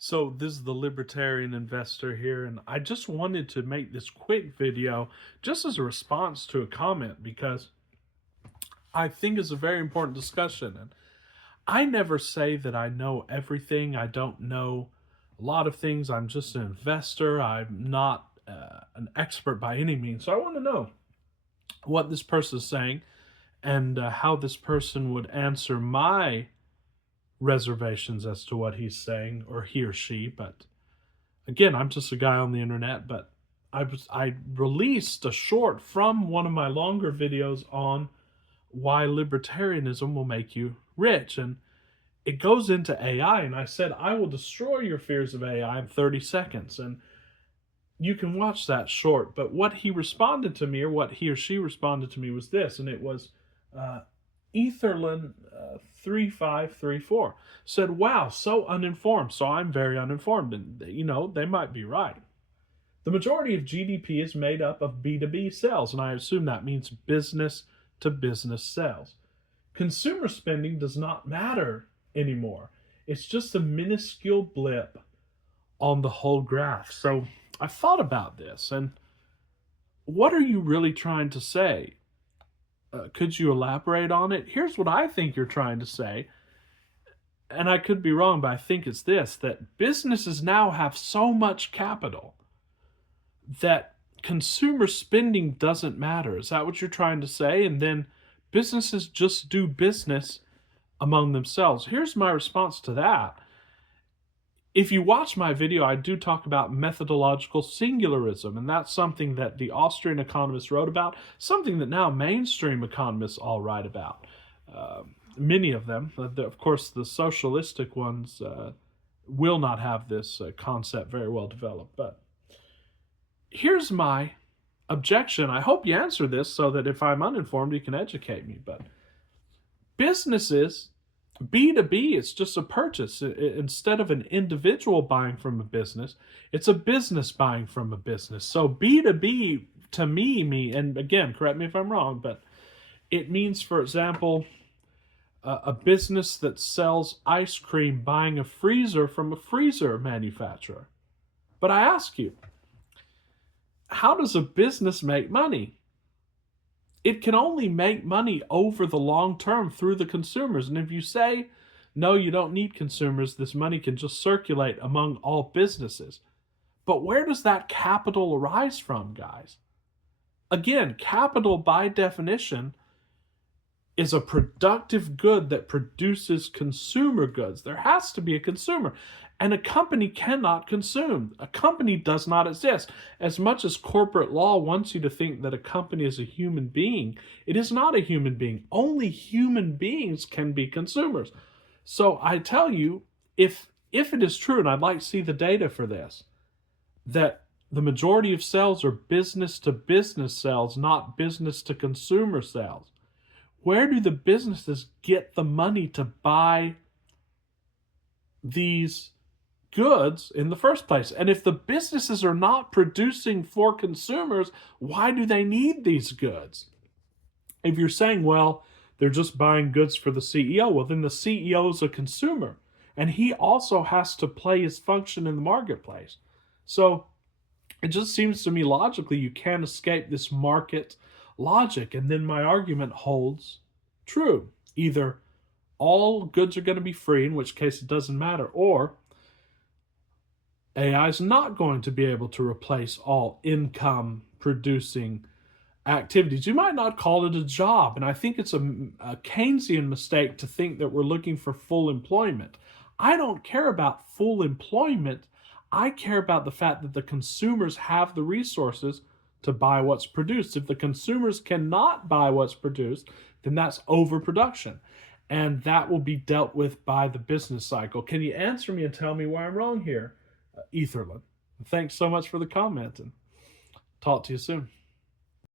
So this is the Libertarian Investor here, and I just wanted to make this quick video just as a response to a comment because I think it's a very important discussion. And I never say that I know everything. I don't know a lot of things. I'm just an investor. I'm not an expert by any means. So I want to know what this person is saying and how this person would answer my reservations as to what he's saying, or he or she. But again, I'm just a guy on the internet, but I released a short from one of my longer videos on why libertarianism will make you rich, and it goes into AI. And I said I will destroy your fears of AI in 30 seconds, and you can watch that short. But what he responded to me, or what he or she responded to me, was this, and it was uh, Etherlin 3534 said, "Wow, so uninformed." So I'm very uninformed, and they might be right. The majority of GDP is made up of B2B sales, and I assume that means business to business sales. Consumer spending does not matter anymore. It's just a minuscule blip on the whole graph. So I thought about this, and what are you really trying to say? Could you elaborate on it? Here's what I think you're trying to say, and I could be wrong, but I think it's this: that businesses now have so much capital that consumer spending doesn't matter. Is that what you're trying to say? And then businesses just do business among themselves. Here's my response to that. If you watch my video, I do talk about methodological singularism, and that's something that the Austrian economists wrote about, something that now mainstream economists all write about. Many of them, of course, the socialistic ones will not have this concept very well developed. But here's my objection. I hope you answer this so that if I'm uninformed, you can educate me. But businesses, B2B, it's just a purchase. Instead of an individual buying from a business, it's a business buying from a business. So B2B to me, and again, correct me if I'm wrong, but it means, for example, a business that sells ice cream buying a freezer from a freezer manufacturer. But I ask you, how does a business make money? It can only make money over the long term through the consumers. And if you say, no, you don't need consumers, this money can just circulate among all businesses. But where does that capital arise from, guys? Again, capital by definition is a productive good that produces consumer goods. There has to be a consumer. And a company cannot consume. A company does not exist. As much as corporate law wants you to think that a company is a human being, it is not a human being. Only human beings can be consumers. So I tell you, if it is true, and I'd like to see the data for this, that the majority of sales are business to business sales, not business to consumer sales, where do the businesses get the money to buy these goods in the first place? And if the businesses are not producing for consumers, why do they need these goods? If you're saying, well, they're just buying goods for the CEO, well, then the CEO is a consumer, and he also has to play his function in the marketplace. So it just seems to me logically you can't escape this market logic. And then my argument holds true. Either all goods are going to be free, in which case it doesn't matter, or AI is not going to be able to replace all income producing activities. You might not call it a job, and I think it's a Keynesian mistake to think that we're looking for full employment. I don't care about full employment. I care about the fact that the consumers have the resources to buy what's produced. If the consumers cannot buy what's produced, then that's overproduction. And that will be dealt with by the business cycle. Can you answer me and tell me why I'm wrong here, Etherlin? Thanks so much for the comment, and talk to you soon.